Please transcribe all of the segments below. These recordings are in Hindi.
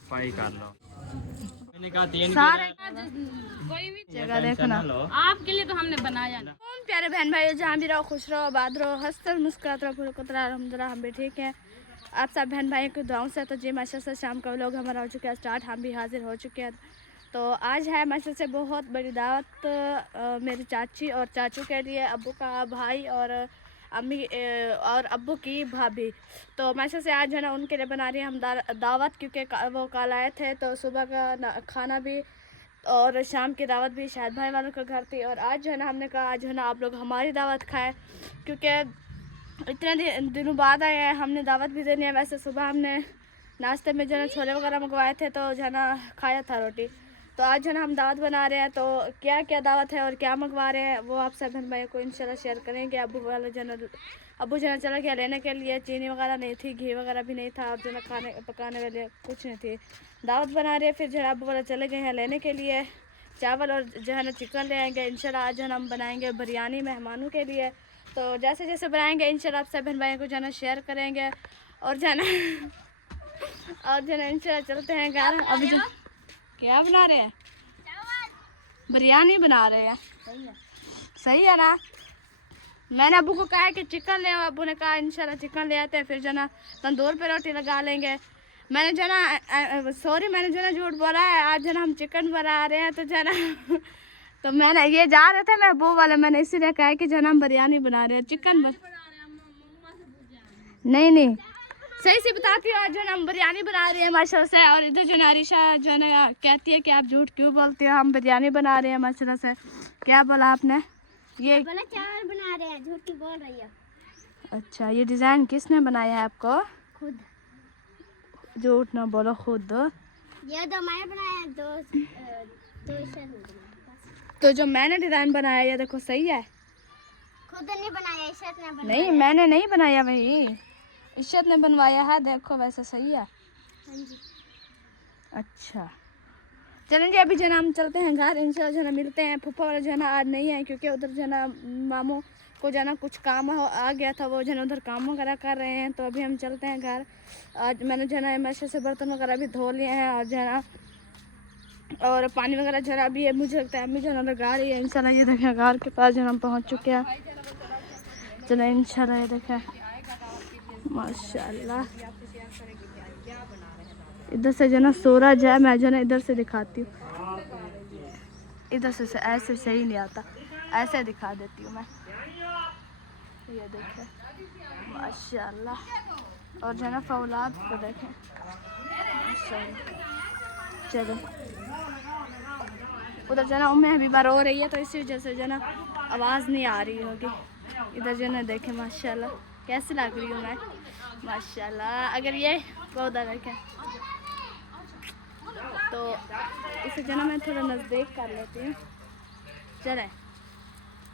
सफाई कर लो। मैंने कहा सारे कोई भी जगह देखना आपके लिए तो हमने बनाया ना। प्यारे बहन भाई, जहाँ भी रहो खुश रहो, आबाद रहो, हंसते मुस्कुराते रहो, फुलकुतरा अलहम्दुलिल्लाह हम भी ठीक हैं। आप सब बहन भाई की दुआओं से। तो जी माशाल्लाह से शाम का लोग हमारा हो चुके हैं स्टार्ट, हम भी हाजिर हो चुके हैं। तो आज है माशाल्लाह से बहुत बड़ी दावत मेरी चाची और चाचू के लिए, अब्बू का भाई और अम्मी और अब्बू की भाभी। तो माशाल्लाह से आज है ना उनके लिए बना रही हैं हम दावत, क्योंकि वो कल आए थे तो सुबह का खाना भी और शाम की दावत भी शायद भाई वालों के घर थी। और आज जो है ना हमने कहा आज है ना आप लोग हमारी दावत खाएं, क्योंकि इतने दिनों बाद आए हैं, हमने दावत भी देनी है। वैसे सुबह हमने नाश्ते में जो है छोले वगैरह मंगवाए थे तो जो है ना खाया था रोटी। तो आज जो है ना हम दावत बना रहे हैं, तो क्या क्या दावत है और क्या मंगवा रहे हैं वो आप सब बहन भाइयों को इंशाल्लाह शेयर करेंगे। अब्बू जना चला गया लेने के लिए, चीनी वगैरह नहीं थी, घी वगैरह भी नहीं था और जो ना खाने पकाने वाले कुछ नहीं थी। दावत बना रहे, फिर जो है अब्बू वाला चले गए हैं लेने के लिए चावल और जो है ना चिकन ले आएंगे इंशाल्लाह। आज हम बनाएंगे बिरयानी मेहमानों के लिए। तो जैसे जैसे बनाएंगे इंशाल्लाह आप सब बहन भाइयों को जो है ना शेयर करेंगे और जो है ना और जो है ना इंशाल्लाह चलते हैं घर। अभी जो क्या बना रहे हैं? बिरयानी बना रहे हैं। सही है ना? मैंने अबू को कहा है कि चिकन ले आओ, अबू ने कहा इंशाल्लाह चिकन ले आते हैं, फिर जो ना तंदूर पे रोटी लगा लेंगे। मैंने जो ना सॉरी मैंने जो ना झूठ बोला है, आज जो ना हम चिकन बना रहे हैं तो जो ना तो मैंने ये जा रहे थे मैं वो वाला, मैंने इसीलिए कहा कि जो ना हम बिरयानी बना रहे हैं चिकन नहीं सही से बताती हूँ। आज जो ना हम बिरयानी बना रहे हैं माशाल्लाह से। और इधर जो नारिशा जो ना कहती है कि आप झूठ क्यों बोलते हो, हम बिरयानी बना रहे हैं माशाल्लाह से। क्या बोला आपने? ये बोला चावल बना रहे हैं, झूठ क्यों बोल रही है? अच्छा, ये डिज़ाइन किसने बनाया है आपको? खुद। झूठ ना बोलो, खुद। ये तो मैंने बनाया है, दो तो जो मैंने डिज़ाइन बनाया ये देखो सही है। खुद ने बनाया, इशरत ने बनाया। नहीं मैंने नहीं बनाया, वही इशरत ने बनवाया है। देखो वैसे सही है। हाँ जी। अच्छा चलें जी, अभी जो ना हम चलते हैं घर इंशाल्लाह। जो ना मिलते हैं। फूफा वाला जो ना आज नहीं है, क्योंकि उधर जो ना मामू को जो ना कुछ काम आ गया था, वो जो ना उधर काम वगैरह कर रहे हैं। तो अभी हम चलते हैं घर। आज मैंने जो ना मशे से बर्तन वगैरह भी धो लिए हैं और जो ना और पानी वगैरह जो ना अभी है, मुझे लगता है अम्मी जो ना लगा रही है इंशाल्लाह। ये देखें घर के पास जो हम पहुँच चुके हैं। चलो इंशाल्लाह, ये देखें माशाल्लाह। इधर से जो ना सूरज है, मैं जो ना इधर से दिखाती हूँ। इधर से ऐसे सही नहीं आता, ऐसे दिखा देती हूँ मैं। ये देखें माशाल्लाह। और जो ना फौलाद को देखें माशाल्लाह। चलो उधर जो ना उम्मे हबीबा रो रही है, तो इसी वजह से जो ना आवाज़ नहीं आ रही होगी। इधर जो ना देखें माशाल्लाह कैसी लग रही हूँ मैं माशाल्लाह। अगर ये पौधा देखें तो इसे जो ना मैं थोड़ा नज़दीक कर लेती हूँ। चलें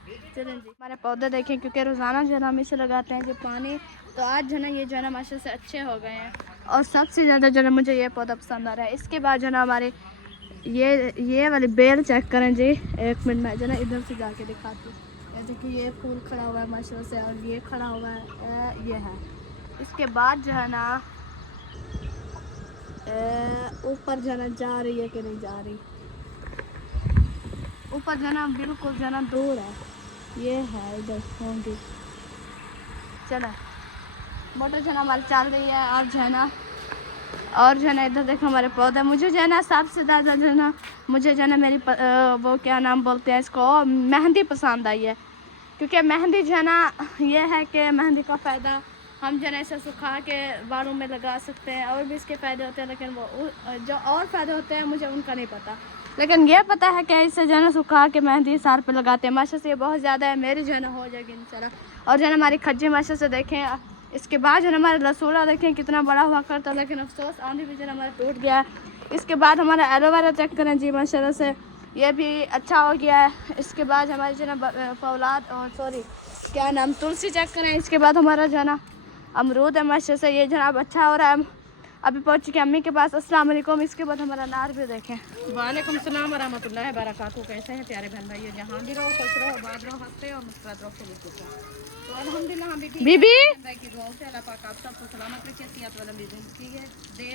जी, हमारे पौधे देखें, क्योंकि रोज़ाना जो ना हम इसे लगाते हैं जो पानी। तो आज जो ना ये जो ना माशा से अच्छे हो गए हैं। और सबसे ज़्यादा जो ना मुझे ये पौधा पसंद आ रहा है। इसके बाद जो ना हमारे ये वाली बेल चेक करें जी, एक मिनट में जो ना इधर से जाके दिखाती हूँ। देखिए ये फूल खड़ा हुआ है माशा से, और ये खड़ा हुआ है, ये है। इसके बाद जो है ना ऊपर जो ना जा रही है कि नहीं जा रही, ऊपर जो ना बिल्कुल जो ना दूर है, ये है इधर होंगी। चलो मोटर जो ना हमारी चल रही है। और जो है ना इधर देखो हमारे पौधे। मुझे जो है ना सबसे ज़्यादा जो है ना मुझे जो है ना मेरी वो क्या नाम बोलते हैं इसको, मेहंदी पसंद आई है। क्योंकि मेहंदी जो है ना ये है कि मेहंदी का फ़ायदा हम जो है इसे सुखा के बालों में लगा सकते हैं, और भी इसके फ़ायदे होते हैं। लेकिन वो जो और फ़ायदे होते हैं मुझे उनका नहीं पता, लेकिन ये पता है कि इसे जो है ना सुखा के मेहंदी सर पे लगाते हैं। माशा से ये बहुत ज़्यादा है, मेरी जो है ना हो जाएगी इंशाल्लाह। और जो है ना हमारी खज्जी माशा से देखें। इसके बाद जो है हमारा लसूड़ा देखें कितना बड़ा हुआ करता, लेकिन अफसोस आंधी भी जो है हमारा टूट गया। इसके बाद हमारा एलोवेरा चेक करें जी माशाल्लाह से, ये भी अच्छा हो गया है। इसके बाद हमारी जो है ना फौलाद और सॉरी क्या नाम तुलसी चेक करें। इसके बाद हमारा जो है ना अमरूद है माशा से, ये जो है अब अच्छा हो रहा है। अभी पहुँच चुके अम्मी के पास। अस्सलाम वालेकुम। इसके बाद हमारा नार भी देखें। वालेकुम सलाम व रहमतुल्लाहि व बरकातहू। कैसे हैं प्यारे बहन भाइयों, जहाँ भी रहो खुश रहो, आबाद रहो, हंसते और मुस्कुराते रहो। तो अल्हम्दुलिल्लाह हम भी ठीक बीबी हैं की दुआ से। अल्लाह पाक आप सबको सलामत रखे, सेहत वाला ज़िंदगी दे।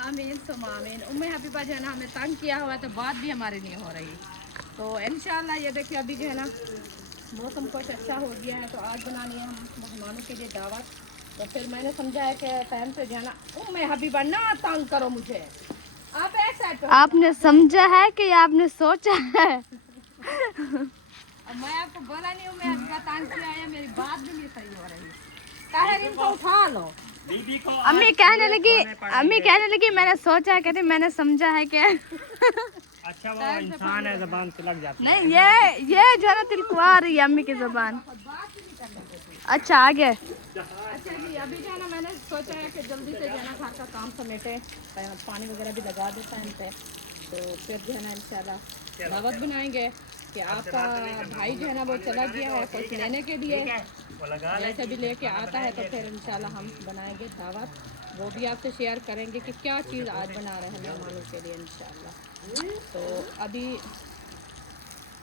आमीन सुम आमीन। उम्मे हबीबा जो है ना हमें तंग किया हुआ है तो बात भी हमारी नहीं हो रही। तो इंशाल्लाह ये देखिए अभी जो है ना मौसम कुछ अच्छा हो गया है, तो आज बनानी है हम मेहमानों के लिए दावत। तो फिर मैंने समझा है कि टाइम से जाना। उम्मे हबीबा ना तंग करो मुझे, आप एक साइड पे। आपने समझा है कि आपने सोचा है? अब मैं आपको बोला नहीं हूँ, मैं हबीबा तंग किया है, मेरी बात भी नहीं सही हो रही। कहे इनको उठा लो। दीदी को अम्मी कहने लगी मैंने सोचा है, कहती मैंने समझा है कि अच्छा वो इंसान है, जबान से लग जाती नहीं, ये जो है ना तिलकुआ आ रही है अम्मी की जुबान। अच्छा आगे। अच्छा जी, अभी जो है ना मैंने सोचा है कि जल्दी से जो है ना घर का काम समेटे, पानी वगैरह भी लगा देता है इन पे। तो फिर जो है ना इंशाल्लाह दावत बनाएंगे कि आपका भाई जो है ना वो चला गया है कुछ लेने के लिए। जैसे भी लेके आता है तो फिर इंशाल्लाह हम बनाएंगे दावत, वो भी आपसे शेयर करेंगे कि क्या चीज़ आज बना रहे हैं मेहमानों के लिए इंशाल्लाह। तो अभी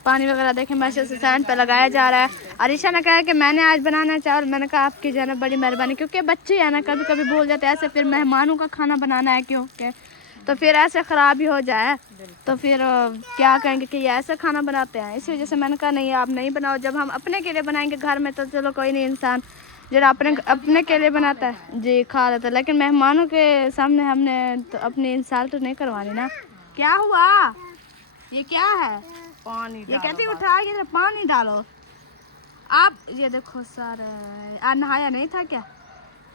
पानी वगैरह देखें मैशे से सैंड पे लगाया जा रहा है। अरीशा ने कहा कि मैंने आज बनाना चाहा, और मैंने कहा आपकी जो है ना बड़ी मेहरबानी, क्योंकि बच्चे हैं ना कभी कभी भूल जाते हैं ऐसे, फिर मेहमानों का खाना बनाना है क्योंकि तो फिर ऐसे ख़राब ही हो जाए तो फिर क्या कहेंगे कि ये ऐसा खाना बनाते हैं। इसी वजह से मैंने कहा नहीं आप नहीं बनाओ, जब हम अपने के लिए बनाएंगे घर में तो चलो कोई नहीं, इंसान जो अपने के लिए बनाता है जी खा लेता है, लेकिन मेहमानों के सामने हमने तो अपनी इंसाल्ट तो नहीं करवानी ना। क्या हुआ? ये क्या है? पानी ये कहती उठा के पानी डालो। आप ये देखो सर, आज नहाया नहीं था क्या?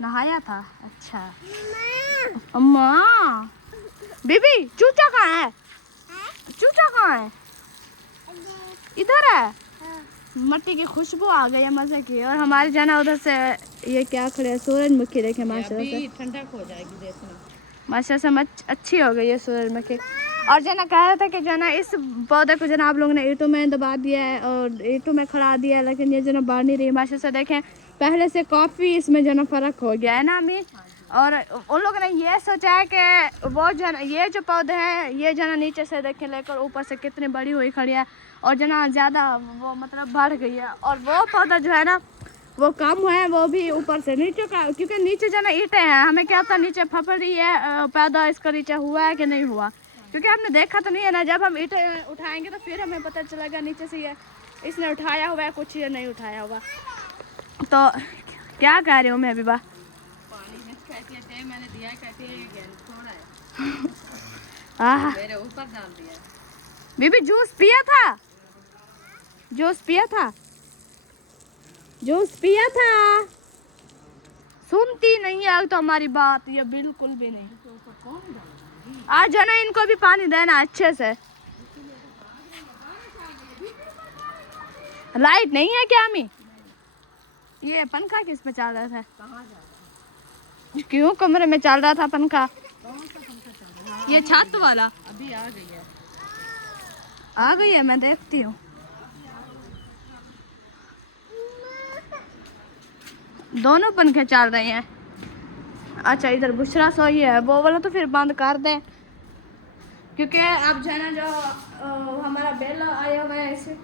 नहाया था। अच्छा अम्मा। बीबी चूचा कहाँ है? चूचा कहाँ है? इधर है। मट्टी की खुशबू आ गई है मजे की। और हमारे जाना उधर से ये क्या खड़े है, सूरजमुखी देखे माशाल्लाह से ठंडक हो जाएगी देखना। माशाल्लाह से अच्छी हो गई है सूरजमुखी। और जना कह रहा था कि जना इस पौधे को जना आप लोगों ने ईंटों में दबा दिया है और ईंटों में खड़ा दिया है, लेकिन ये जना बढ़ नहीं रही है माशाल्लाह से। देखें पहले से काफ़ी इसमें जना फ़र्क हो गया है ना अम्मी। और उन लोगों ने ये सोचा है कि वो जना ये जो पौधे हैं ये जना नीचे से देखें लेकर ऊपर से कितनी बड़ी हुई खड़ी है, और जना ज़्यादा वो मतलब बढ़ गई है। और वो पौधा जो है ना वो कम हुआ है, वो भी ऊपर से नीचे का, क्योंकि नीचे जना ईंटें हैं, हमें क्या पता नीचे फफड़ी है पैदा इसका नीचे हुआ है कि नहीं हुआ, क्योंकि हमने देखा तो नहीं है ना। जब हम ईंटें उठाएंगे तो फिर हमें पता चलेगा नीचे से ये इसने उठाया हुआ है कुछ ये नहीं उठाया हुआ। तो क्या कह रही हूँ मैं हबीबा? मैंने दिया कहती है थोड़ा है मेरे ऊपर डाल दिया। बीबी जूस पिया था? जूस पिया था? जूस पिया था? सुनती नहीं है तो हमारी बात ये बिल्कुल भी नहीं। आज जो ना इनको भी पानी देना अच्छे से। लाइट नहीं है क्या अम्मी? ये पंखा किस पे चल रहा था? क्यों कमरे में चल रहा था पंखा? ये छत वाला अभी आ गई है। आ गई है, मैं देखती हूँ। दोनों पंखे चल रहे हैं। अच्छा इधर बुशरा सोई है, वो वाला तो फिर बंद कर दे, क्योंकि अब जो है ना जो हमारा बिल आया हुआ है इसे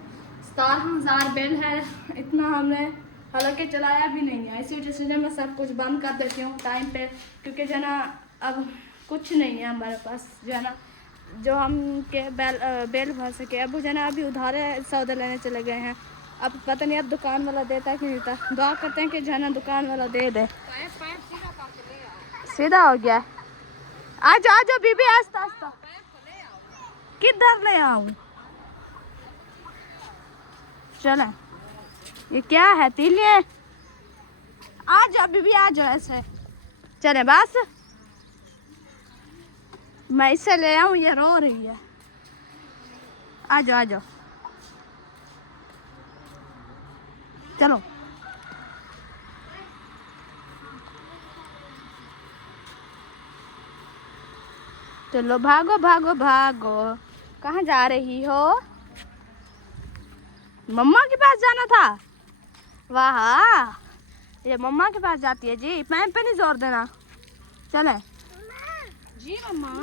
17,000 बिल है। इतना हमने हालांकि चलाया भी नहीं है, इसी वजह से मैं सब कुछ बंद कर देती हूँ टाइम पे, क्योंकि जो है ना अब कुछ नहीं है हमारे पास जो है ना जो हम के बेल भर सके। अब जो है ना अभी उधारे सौदा लेने चले गए हैं, अब पता नहीं अब दुकान वाला देता है कि नहीं देता। दुआ करते हैं कि जो है ना दुकान वाला दे दे। सीधा हो गया। आ जाओ बीबी आस्ता आस्ता। किधर ले आऊं? चलें। ये क्या है तीलिए? आ जाओ बीबी आ जाओ ऐसे। चले बस मैं इसे ले आऊं, ये रो रही है। आ जाओ आ जाओ चलो। चलो भागो भागो भागो। कहाँ जा रही हो? मम्मा के पास जाना था? वाह ये मम्मा के पास जाती है जी। पैर पे नहीं जोर देना। चले जी मम्मा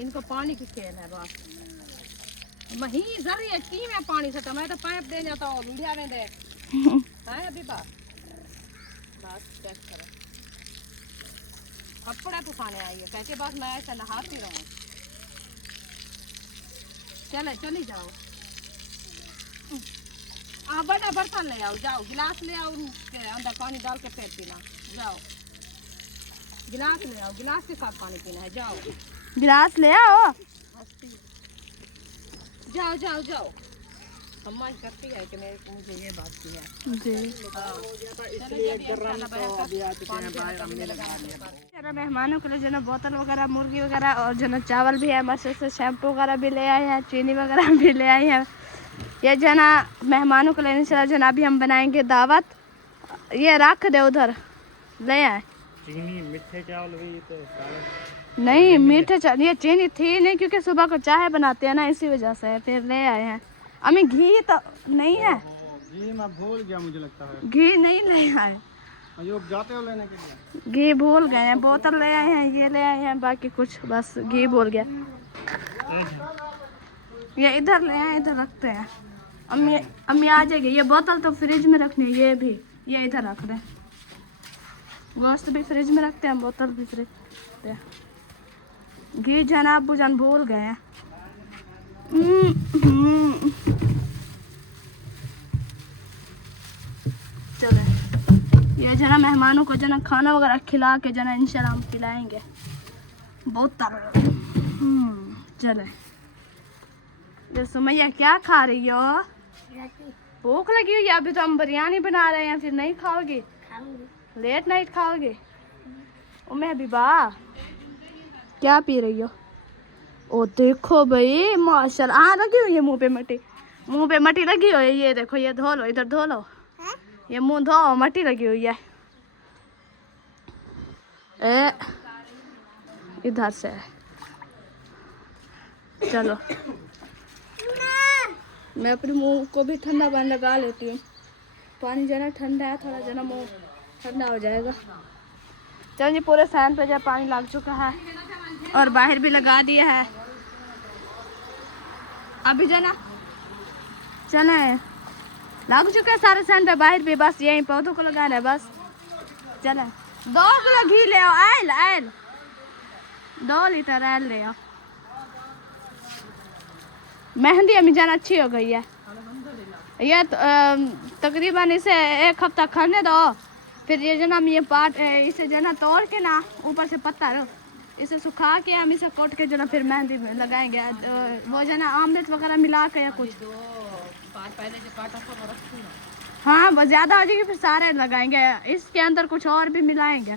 इनको पानी की केन है बस मही जरी है की में पानी से मैं तो पाइप दे जाता हूँ वीडियो में दे है अभी बस चेक करो कपड़ा पुखाने आई है कहते बस मैं ऐसे नहाती रहूँ चली जाओ बड़ा बर्तन ले आओ जाओ गिलास ले आओ उनके अंदर पानी डाल के फिर पीना जाओ गिलास ले आओ गिलास के साथ पानी पीना है जाओ गिलास ले आओ जाओ जाओ जाओ अम्मा करती है कि मुझे ये बात की है जी इसलिए गरम तो अभी आ चुके हैं बाहर हमने लगा दिया जरा मेहमानों के लिए जो ना बोतल वगैरह मुर्गी वगैरह और जो ना चावल भी है मस्त से शैम्पू वगैरह भी ले आए हैं चीनी वगैरह भी ले आए हैं ये जो ना मेहमानों के लिए इंशाल्लाह जो ना अभी हम बनाएंगे दावत ये रख दे उधर ले आए चीनी मीठे चावल भी तो नहीं मीठे चावल ये चीनी थी नहीं क्योंकि सुबह को चाय बनाते हैं ना इसी वजह से फिर ले आए हैं अम्मी घी तो नहीं है घी मैं भूल गया मुझे लगता है घी नहीं ले आए अयोग जाते हो लेने के लिए घी भूल गए हैं बोतल ले आए हैं ये ले आए हैं बाकी कुछ बस घी भूल गया ये इधर ले आए इधर रखते हैं अम्मी आ जाएगी ये बोतल तो फ्रिज में रखनी है ये भी ये इधर रख दें गोश्त भी फ्रिज में रखते हैं बोतल भी फ्रिज घी जान आप बुझान भूल गए हैं चले ये जना मेहमानों को जना खाना वगैरह खिला के जना इंशाल्लाह हम खिलाएंगे बोतल चले ये सुमैया क्या खा रही हो भूख लगी हुई है अभी तो हम बिरयानी बना रहे हैं फिर नहीं खाओगी लेट नाइट खाओगे मैं भी बा क्या पी रही हो ओ देखो भाई माशाल्लाह लगी हुई है मुंह पे मट्टी लगी हुई है ये देखो ये धो लो इधर धो लो ये मुंह धो मट्टी लगी हुई है इधर से चलो मैं अपने मुंह को भी ठंडा पानी लगा लेती हूँ पानी जना ठंडा है थोड़ा जना मुंह ठंडा हो जाएगा चल जी पूरे फैन पे जब पानी लग चुका है और बाहर भी लगा दिया है अभी जना चले लग चुके हैं सारे फैन पे बाहर भी बस यही पौधों को लगाना है बस चले 2 किलो घी ले आओ आयल 2 लीटर आयल ले आओ मेहंदी अम्मी जान अच्छी हो गई है ये तकरीबन इसे 1 हफ्ता खड़ने दो फिर ये जो ना हम ये पार्ट इसे जो ना तोड़ के ना ऊपर से पत्ता इसे सुखा के हम इसे कोट के जो ना फिर मेहंदी में लगाएंगे वो जो ना आमलेट वगैरह मिला के या कुछ हाँ वो ज़्यादा हो जाएगी फिर सारे लगाएंगे इसके अंदर कुछ और भी मिलाएंगे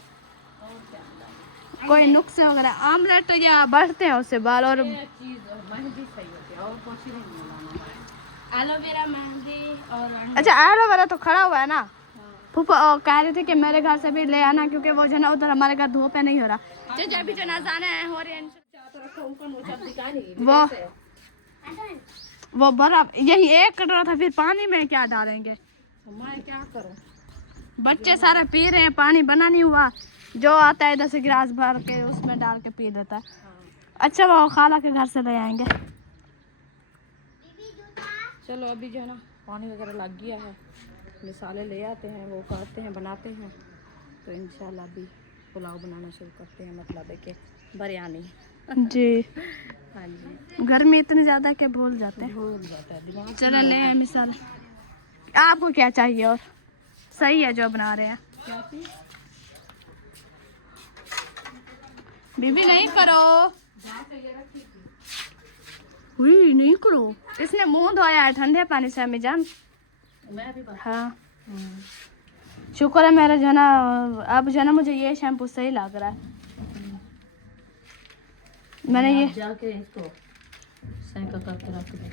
कोई नुक्से वगैरह आमलेट तो या बढ़ते हैं उससे बाल और एलोवेरा मेहंदी और अच्छा एलोवेरा तो खड़ा हुआ है ना फूफा कह रहे थे कि मेरे घर से भी ले आना क्योंकि वो जो ना उधर हमारे घर धूप है नहीं हो रहा जब भी जनाजा है हो रही है वो बर्फ यही 1 कटोरा था फिर पानी में क्या डालेंगे मैं क्या करूं बच्चे सारे पी रहे हैं पानी बना नहीं हुआ जो आता है इधर से गिलास भर के उसमें डाल के पी लेता है अच्छा वो खाला के घर से ले आएंगे चलो अभी जो है ना पानी वगैरह लग गया है मसाले ले आते हैं वो करते हैं बनाते हैं तो इंशाल्लाह अभी पुलाव बनाना शुरू करते हैं मतलब है कि बिरयानी जी हाँ जी गर्मी इतनी ज़्यादा कि भूल जाता है दिमाग चलो ले आए मिसाल आपको क्या चाहिए और सही है जो बना रहे हैं क्या थी बीबी नहीं करो हुई नहीं करो इसने मुंह धोया है ठंडे पानी से अम्मी जान हाँ शुक्र है मेरा जो ना अब जो ना मुझे ये शैम्पू सही लग रहा है मैंने ये जाके इसको सैंका करके रख दे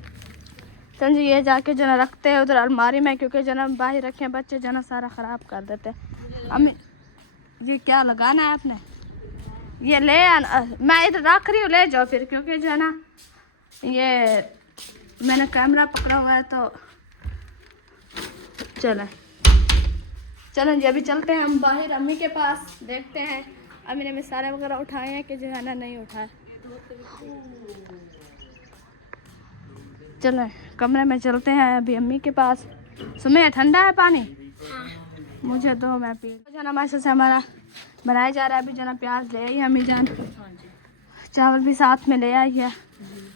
चल जी ये जाके जो ना रखते हैं उधर अलमारी में क्योंकि जो ना बाहर रखे बच्चे जो ना सारा ख़राब कर देते हैं अम्मी ये क्या लगाना है आपने ये ले आना मैं इधर रख रही हूँ ले जाओ फिर क्योंकि जो है ना ये मैंने कैमरा पकड़ा हुआ है तो चलें जी अभी चलते हैं हम बाहर अम्मी के पास देखते हैं अम्मी ने मसाले वगैरह उठाए हैं कि जो है ना नहीं उठाए। चलें कमरे में चलते हैं अभी अम्मी के पास। सुमे ठंडा है पानी मुझे तो मैं पी जाना। माशा से हमारा बनाया जा रहा है। अभी जना प्याज ले आई अम्मी जान, चावल भी साथ में ले आई है।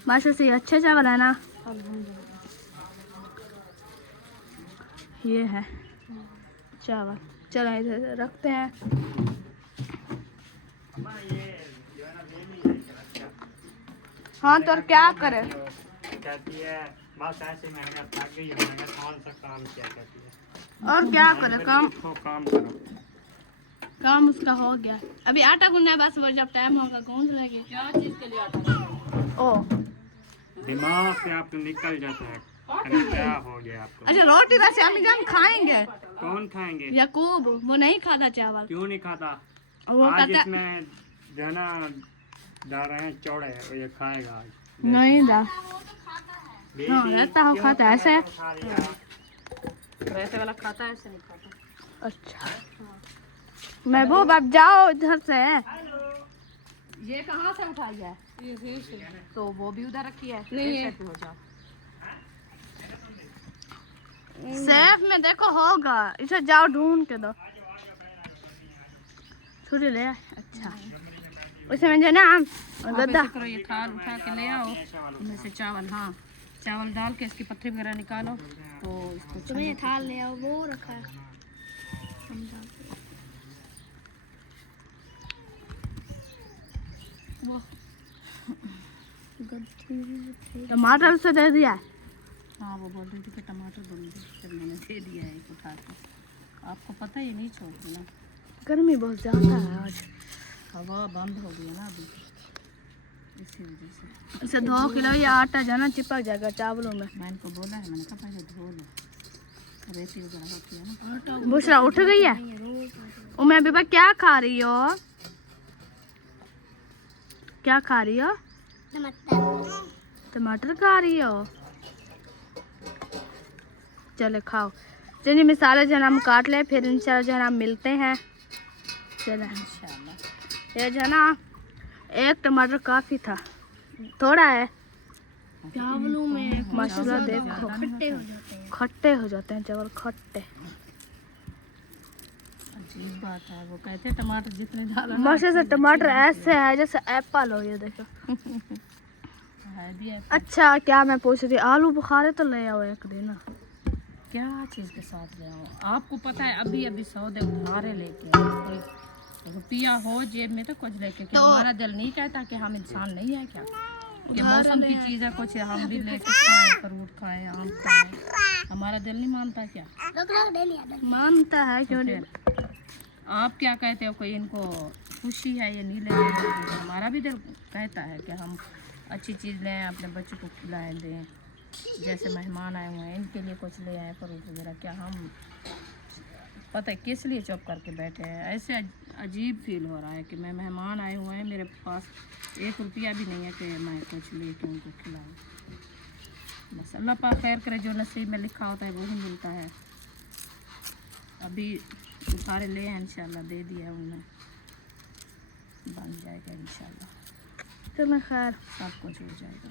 माशा से ये अच्छे चावल है ना, ये है चावल। चलो इधर रखते हैं। हाँ तो क्या करें, कहती है बस ऐसे महंगा थक गई है, महंगा कौन सा काम किया कहती है। और क्या करें, काम तो काम करो। काम उसका हो गया। अभी आटा गूंदना है बस, वो जब टाइम होगा गूंद लेंगे। क्या चीज़ के लिए आता ओ दिमाग से आपको निकल जाता है क्या हो गया आपको। अच्छा रोटी वैसे अम्मी जान खाएंगे, कौन खाएंगे? याकूब वो नहीं खाता चावल। क्यों नहीं खाता? वो आज कहता इसमें जना डाल रहे हैं चौड़े, वो ये खाएगा आज। नहीं दा बेटी, हाँ रहता हो क्यों खाता है ऐसे। खा लिया? वैसे वाला खाता है, ऐसे नहीं खाता। अच्छा महबूब आप जाओ इधर से। ये कहाँ से उठाई है? ये से। तो वो भी उधर रखी है? नहीं है। हो जाओ। सेफ में देखो होगा, इसे जाओ ढूंढ के दो। छुरी ले आए। अच्छा उसमें जो ना गद्दा करो, ये थाल उठा के ले आओ, इनमें से चावल, हाँ चावल डाल के इसकी पत्थरी वगैरह निकालो। तो इसको तुम्हें थाल ले आओ, वो रखा है। टमाटर से दे दिया। हाँ वो बोल रही थी कि टमाटर दूँगी, फिर मैंने दे दिया है एक उठा के। आपको पता है ये नहीं छोड़ती ना, गर्मी बहुत ज़्यादा है आज, हवा बंद हो गई है ना अभी, इसी वजह से। इसे 2 किलो या आटा जाना चिपक जाएगा चावलों में। मैं इनको बोला है, मैंने कहा पहले धो लो, रेती वगैरह होती है ना। बुशरा उठ गई है। उम्र बीबा क्या खा रही हो, क्या खा रही हो? टमाटर खा रही हो। चले खाओ। चलिए मिसाले जो है हम काट ले, फिर इंशाल्लाह जो है हम मिलते हैं। चले इंशाल्लाह। ये जो है ना एक टमाटर काफ़ी था, थोड़ा है। चावलों में माशाल्लाह देखो खट्टे हो जाते हैं चावल, खट्टे। अजीब बात है, वो कहते हैं टमाटर जितने डाला माशाल्लाह से टमाटर ऐसे है जैसे एप्पल हो, ये देखो है भी है। अच्छा क्या मैं पूछ रही, आलू बुखारे तो ले आओ एक दिन। क्या चीज़ के साथ ले आओ? आपको पता है अभी अभी सौदे उधारे लेके आए, कोई रुपया हो जेब में तो कुछ लेके, क्या हमारा दिल नहीं कहता कि हम इंसान नहीं है क्या, कि मौसम की चीज़ है कुछ हम भी लेके खाएं, फ्रूट खाएं, आम खाएं, हमारा दिल नहीं मानता क्या? मानता है क्यों नहीं। आप क्या कहते हो, कोई इनको खुशी है ये नहीं लेते? हमारा भी दिल कहता है कि हम अच्छी चीज़ लें, अपने बच्चों को खिलाएं दें, जैसे मेहमान आए हुए हैं इनके लिए कुछ ले आए फ्रूट वगैरह। क्या हम पता है किस लिए चुप करके बैठे हैं? ऐसे अजीब फील हो रहा है कि मैं मेहमान आए हुए हैं, मेरे पास 1 रुपया भी नहीं है कि मैं कुछ ले के उनको खिलाऊं। बस अल्लाह पाक खैर करे, जो नसीब में लिखा होता है वही मिलता है। अभी सारे ले हैं इंशाल्लाह, दे दिया उन्हें, बन जाएगा इंशाल्लाह, चलो खैर सब कुछ हो जाएगा।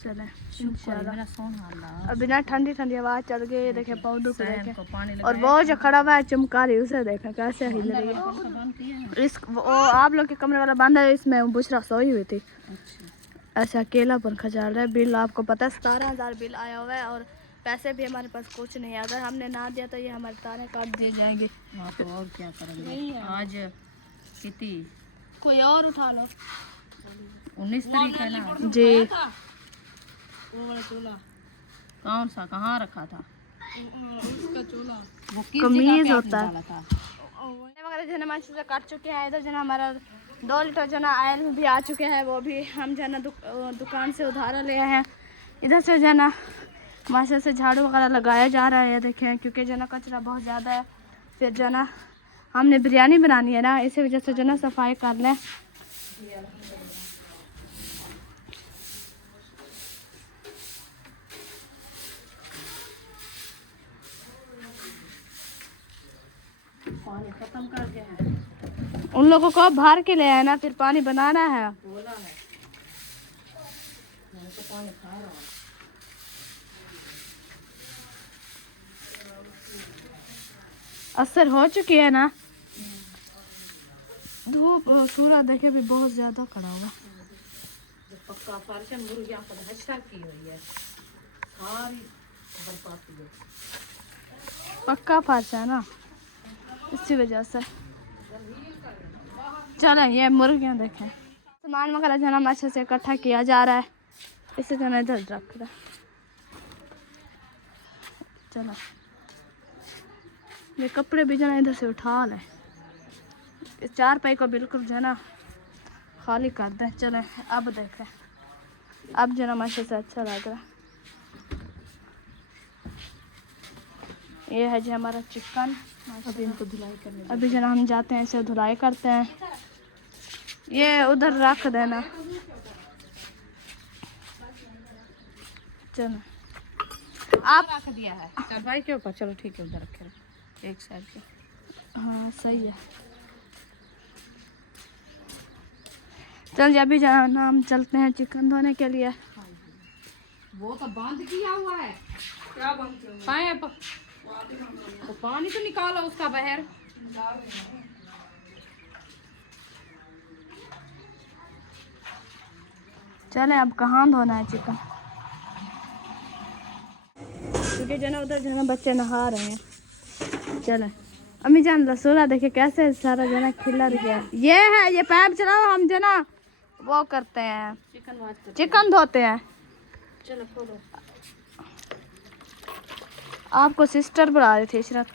चले इंशाल्लाह। मेरा सोना अल्लाह अभी ना ठंडी ठंडी आवाज़ चल गई है, देखे पौधों को सहन देखे, को पानी और वो जो खड़ा हुआ है चमकारी उसे देखे कैसे हिल रही है। बंद किया है। इस वो आप लोग के कमरे वाला बंद है, इसमें बुशरा सोई हुई थी। अच्छा ऐसा अकेला पंखा चल रहा है। बिल आपको पता है 17,000 बिल आया हुआ है, और पैसे भी हमारे पास कुछ नहीं है। अगर हमने ना दिया तो ये हमारे तारे काट दी जाएंगी। वहाँ तो और क्या करेंगे? आज कितनी कोई और उठा लो 19 तारीख है ना जी। कौन सा कहाँ रखा था? वो किस कमीज जगह पे होता आपने है। डाला था? वगैरह जो है ना से काट चुके हैं। इधर जो है ना हमारा 2 लीटर जो है ना आयल भी आ चुके हैं, वो भी हम जो है ना दुकान से उधारा ले आए हैं। इधर से जो है ना माशा से झाड़ू वगैरह लगाया जा रहा है, ये देखें, क्योंकि जो है ना कचरा बहुत ज़्यादा है। फिर जो है ना हमने बिरयानी बनानी है ना, इसी वजह से जो है ना सफाई कर लें। पानी खत्म कर गए हैं। उन लोगों को बाहर के ले आए ना, फिर पानी बनाना है। बोला है मैं तो पानी खा रहा हूँ। असर हो चुकी है ना। धूप सूरज देखे भी बहुत ज्यादा खड़ा हुआ। जो पक्का फारशन मुर्गियाँ पर हश्र की हुई है, सारी बर्बादी है। पक्का फर्श है ना, इसी वजह से। चलो ये मुर्गियाँ देखें, सामान वगैरह जो है ना अच्छे से इकट्ठा किया जा रहा है, इसे जो है इधर रख रहा है। चलो ये कपड़े भी जो है इधर से उठा लें, इस चारपाई को बिल्कुल जो है ना खाली कर दें। चले अब देखें, अब जो है ना अच्छे से अच्छा लग रहा है। ये है जी हमारा चिकन। अभी इनको धुलाई करने अभी जो है ना हम जाते हैं, इसे धुलाई करते हैं। ये उधर रख देना। चलो आप रख दिया है चारपाई के ऊपर। चलो ठीक है, उधर रखे एक साइड पे। हाँ सही है। चल अभी जो है ना हम चलते हैं चिकन धोने के लिए। वो तो बंद किया हुआ है। क्या बंद किया? पाइप तो पानी तो निकालो उसका बाहर। चले अब कहाँ धोना है चिकन, क्योंकि जो ना उधर जो है बच्चे नहा रहे हैं। चले अम्मी जान रसोला देखे कैसे सारा जो है खिला गया। ये है, ये पाइप चलाओ, हम जो ना वो करते हैं, चिकन धोते हैं। चलो खोलो। आपको सिस्टर बुला रही थी इशरत।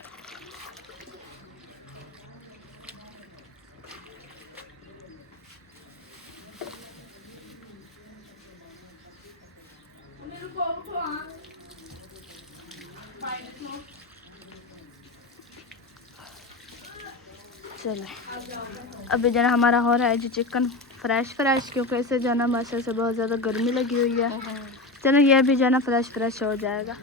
चले अभी जो है हमारा हो रहा है जी चिकन फ्रेश, क्योंकि इसे जो है ना मच्छर से बहुत ज़्यादा गर्मी लगी हुई है। चलो ये भी जो है ना फ्रेश हो जाएगा।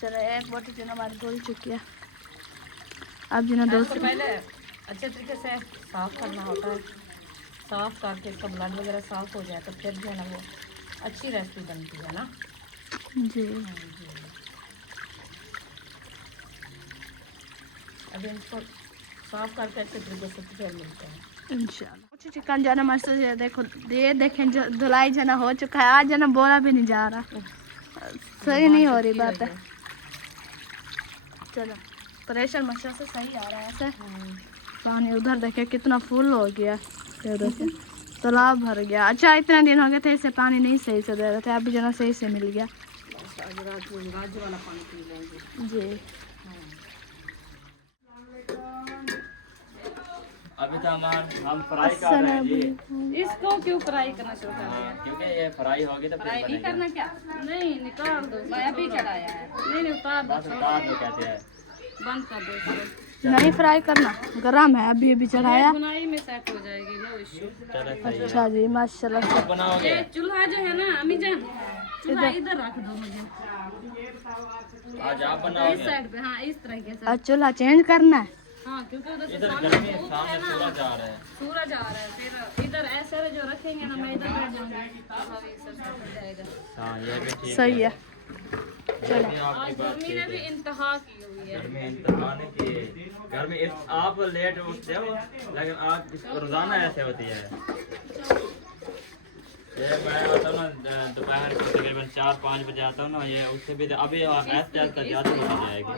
चलो एक बोटी जो है हमारी धुल चुकी है। अब जो है दोस्तों पहले अच्छे तरीके से साफ करना होता है। साफ करके इसका ब्लड वगैरह साफ हो जाए तो फिर जो है ना वो अच्छी रेसिपी बनती है ना जी। अभी इसको साफ करके अच्छे तरीके से फिर मिलते हैं इंशाल्लाह। चिकन जो है ना मस्त से देखो, ये देखें जो धुलाई जो है ना हो चुका है। आज जो है ना बोला भी नहीं जा रहा, सही नहीं हो रही बात है। चलो प्रेशर मच्छर से सही आ रहा है ऐसे। पानी उधर देखे कितना फुल हो गया, उधर से तालाब भर गया। अच्छा इतना दिन हो गए थे इसे पानी नहीं सही से दे रहे थे, अभी जो ना सही से मिल गया वाला पानी पी लेंगे जी। अभी तो हम फ्राई कर रहे हैं जी। इसको क्यों फ्राई करना शुरू कर दिया? क्योंकि ये फ्राई होगी तो फ्राई नहीं करना क्या? नहीं निकाल दो, मैं अभी चढ़ाया है। नहीं उतार दो, उतार दो कहते हैं। बंद कर दो इसको। नहीं फ्राई करना, गरम है, अभी चढ़ाया। बुनाई में सेट हो जाएगी, नो इश्यू। चलो सही है। अच्छा जी माशाल्लाह से। बनाओगे ये चूल्हा जो है ना अम्मी जान, चूल्हा इधर रख दो मुझे, आज आप इस बनाओगे। साइड पे। हाँ इस तरीके से। आज चूल्हा चेंज करना है। हाँ क्योंकि उधर से इधर सामने गर्मी धूप सामने है ना, सूरज आ रहा है। सूरज आ रहा है। फिर इधर ऐसे जो रखेंगे ना, मैं इधर बैठ जाऊंगी, हवा भी सब हो जाएगा। हाँ ये भी ठीक सही है। ये भी आपकी आज बात गर्मी ने भी इंतहा की हुई है। गर्मी इंतहा नहीं की। गर्मी आप लेट उठते हो, लेकिन आप रोजाना ऐसे होती है। ये मैं आता हूँ ना दोपहर को तकरीबन 4-5 बजे आता हूँ ना, ये उससे भी अभी ऐसे चलता ज़्यादा हो जाएगी।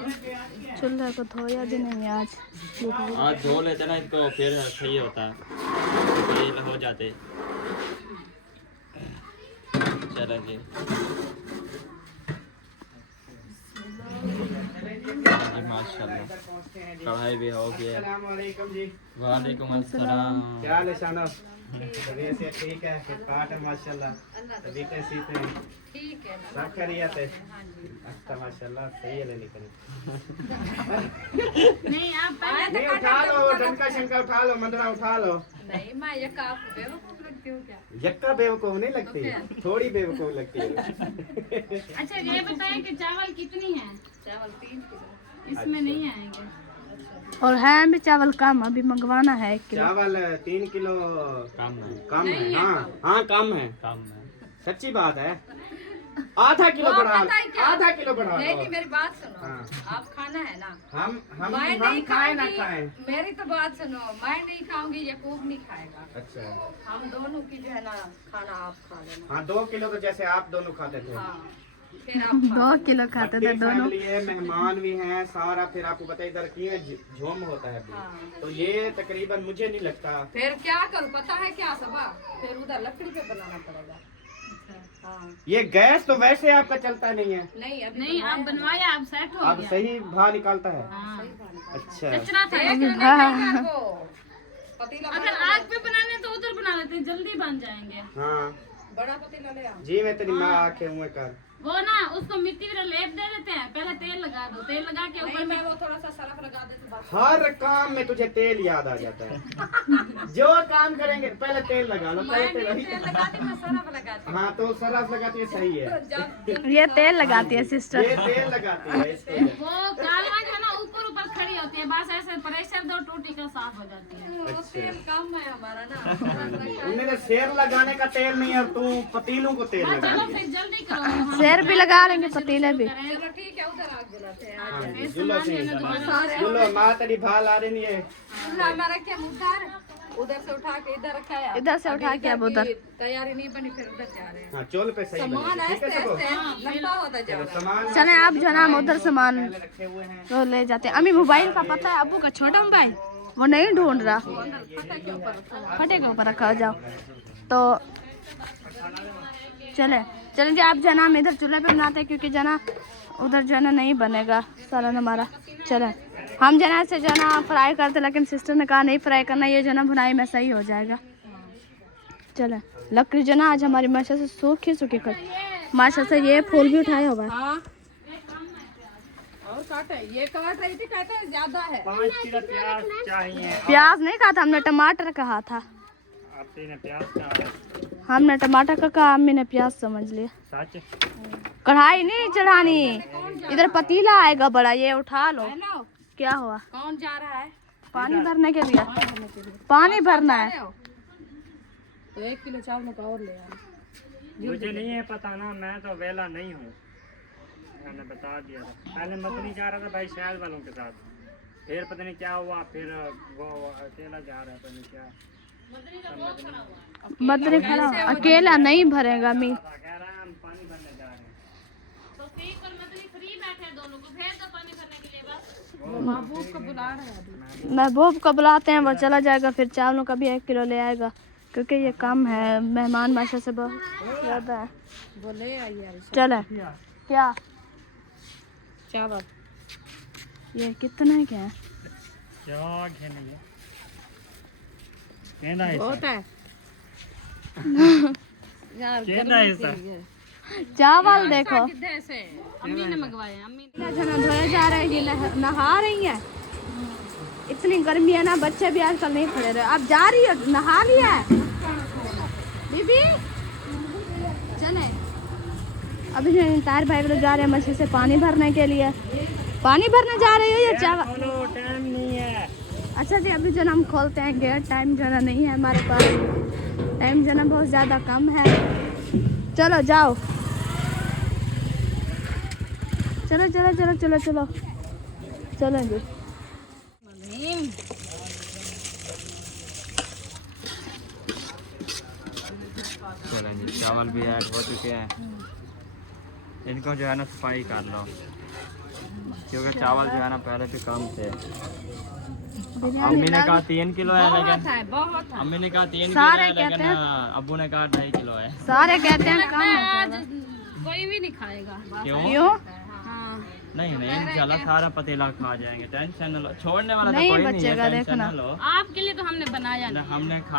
चूल्हे को धोया भी नहीं आज। आज धो लेते ना इनको, फिर सही होता है, सही हो जाते। चलो जी माशाल्लाह कढ़ाई भी हो गया। वालेकुम अस्सलाम। क्या हाल है शानव? तबीयत से ठीक है, फिर काट है माशाल्लाह, तभी कैसी थे ठीक है सब खैरियत है। अच्छा माशाल्लाह सही है लेने करी। नहीं आप पहले नहीं उठा लो, डंका शंका उठा लो, मंदरा उठा लो। नहीं मैं ये काफ बेवकूफ लगती हूँ क्या? यक्का बेवकूफ नहीं लगती, थोड़ी बेवकूफ लगती है। अच्छा ये बताएं कि चावल कितनी है? चावल 3 किलो। इसमें नहीं आएंगे। और है भी चावल कम, अभी मंगवाना है 1 किलो। चावल 3 किलो कम है, कम है। हाँ हाँ कम है, कम है। सच्ची बात है। आधा किलो बढ़ा, पता है क्या? आधा किलो बढ़ा नहीं लो। मेरी बात सुनो, हाँ। आप खाना है ना, हम मैं नहीं खाए ना खाऊंगी। खाए। मेरी तो बात सुनो, मैं नहीं खाऊंगी, यकूब नहीं खाएगा। अच्छा हम दोनों की जो है ना खाना आप खा लेना। हाँ 2 किलो तो जैसे आप दोनों खाते थे। हाँ फिर आप खा 2 किलो खाते थे बड़ी दोनों। फैमिली है, मेहमान भी हैं सारा। फिर आपको पता है इधर की है झोम होता है अभी। हाँ। तो ये तकरीबन मुझे नहीं लगता। फिर क्या करूँ पता है क्या सबा, फिर उधर लकड़ी पे बनाना पड़ेगा। हाँ ये गैस तो वैसे आपका चलता नहीं है, नहीं अभी नहीं आप बनवाया, आप सेट हो अब गया। सही भाव निकालता है। हाँ। अच्छा कचरा था। देख लेना क्या वो पतीला अगर आग पे बनाने तो उधर बना लेते, जल्दी बन जाएंगे। हाँ बड़ा पतीला ले आओ। जी मैं तेरी माँ आके मुँह कर। वो ना उसको मिट्टी वाला लेप दे देते हैं, पहले तेल लगा दो, तेल लगा के नहीं ऊपर मैं वो थोड़ा सा सरफ लगा दे तो बस। हर काम में तुझे तेल याद आ जाता है। जो काम करेंगे पहले तेल लगा लो, पहले तेल तेल। लगाती मैं सरफ लगाती हाँ तो सरफ लगाती है, सही है। जब ये तेल लगाती है सिस्टर। ये तेल लगाती है इसको। वो कालवा जो है ना ऊपर ऊपर खड़ी होती है, बस ऐसे प्रेशर दो टूटी का साफ हो जाती है। वो तेल कम है हमारा ना। उन्हें तो शेर लगाने का तेल नहीं है, तू पतीलों को तेल लगा चलो दिया। फिर जल्दी करो। शेर भी लगा लेंगे, पतीले भी। चलो ठीक है उधर आग जलाते हैं। हाँ जी, जुलो सी जुलो माँ तेरी भाल आ रही है। हमारा क्या मुद्दा है? उधर से उठा के इधर रखा है, इधर से उठा के अब उधर। की तैयारी नहीं बनी, फिर उधर जा रहे हैं। हाँ चोल पे सही सामान बनेगी, ठीक ऐसे है सबको। ऐसे लंबा होता जा रहा है। सामान चले आप जो है ना हम उधर सामान पहले रखे हुए हैं। तो ले जाते हैं। अम्मी मोबाइल का पता है अब्बू का छोटा मोबाइल वो नहीं ढूंढ रहा, फटे के ऊपर रखा जाओ। तो चले चले जी आप जना हम इधर चूल्हे पे बनाते हैं, क्योंकि जना उधर जो है ना नहीं बनेगा सालन हमारा। चले हम जना से जना फ्राई करते, लेकिन सिस्टर ने कहा नहीं फ्राई करना, ये जना भुनाई में सही हो जाएगा। चले लकड़ी जना आज हमारी माशा से सूखी सूखी कर, माशा से ये फूल भी उठाया हुआ है। हाँ और काटे, ये काट रही थी, कहते हैं ज्यादा है। 5 किलो प्याज चाहिए। प्याज नहीं कहा था हमने, टमाटर कहा था। आपने ने प्याज का हमने टमाटर का कहा, अम्मी ने प्याज समझ लिया। सच कढ़ाई नहीं चढ़ानी, इधर पतीला आएगा बड़ा, ये उठा लो। हेलो क्या हुआ? कौन जा रहा है? पानी भरने के लिए। पानी भरना है। तो 1 किलो चावल का और ले आओ। मुझे नहीं है पता ना, मैं तो वेला नहीं हूँ, मैंने बता दिया था। पहले मदनी जा रहा था भाई शहर वालों के साथ, फिर पता नहीं क्या हुआ, फिर वो अकेला जा रहा है, पता नहीं क्या। मदरी खड़ा हो, अकेला नहीं भरेगा अम्मी। कह रहा है हम पानी भरने जा रहे हैं। तो फ्री पर मतलब फ्री बैठे हैं दोनों को, भेज दो पानी भरने के लिए बस। वो महबूब को बुला रहे हैं अभी। महबूब को बुलाते हैं, वो चला जाएगा, फिर चावलों का भी 1 किलो ले आएगा, क्योंकि ये कम है, मेहमान माशा से बहुत ज़्यादा है। वो ले आइए चले क्या चावल। ये कितने के हैं? क्या घेनी है, कहना है बहुत है यार, कहना है ऐसा। चावल देखो, किधर से अम्मी ने मंगवाए, अम्मी ने। जना धोए जा रहे हैं, ये नहा रही है। इतनी गर्मी है ना, बच्चे भी आजकल नहीं खड़े रहे। आप जा रही हो, नहा लिया है बीबी? चले अभी जो तार भाई लोग जा रहे हैं मछली से पानी भरने के लिए। पानी भरने जा रही हो या चावल? टाइम नहीं है। अच्छा जी अभी जो हम खोलते हैं गेट, टाइम जो है नहीं है हमारे पास, टाइम जो है बहुत ज़्यादा कम है। चलो जाओ, चलो चलो चलो चलो चलो चलो जी। चलें जी, चावल भी ऐड हो चुके हैं, इनको जो है ना सफाई कर लो, क्योंकि चावल जो है ना पहले भी कम थे। अम्मी ने कहा 3 किलो है, लेकिन बहुत अम्मी ने कहा 3 सारे किलो है, कहते लेकिन अब्बू ने कहा 2.5 किलो है। सारे कहते हैं कम है। आज कोई भी नहीं खाएगा। क्यों? क्यों? हाँ नहीं नहीं इंशाल्लाह सारा पतीला खा जाएंगे, टेंशन न लो, छोड़ने वाला तो नहीं कोई नहीं है, बचेगा, टेंशन देखना। न लो। आपके लिए तो हमने बनाया नहीं। हमने खा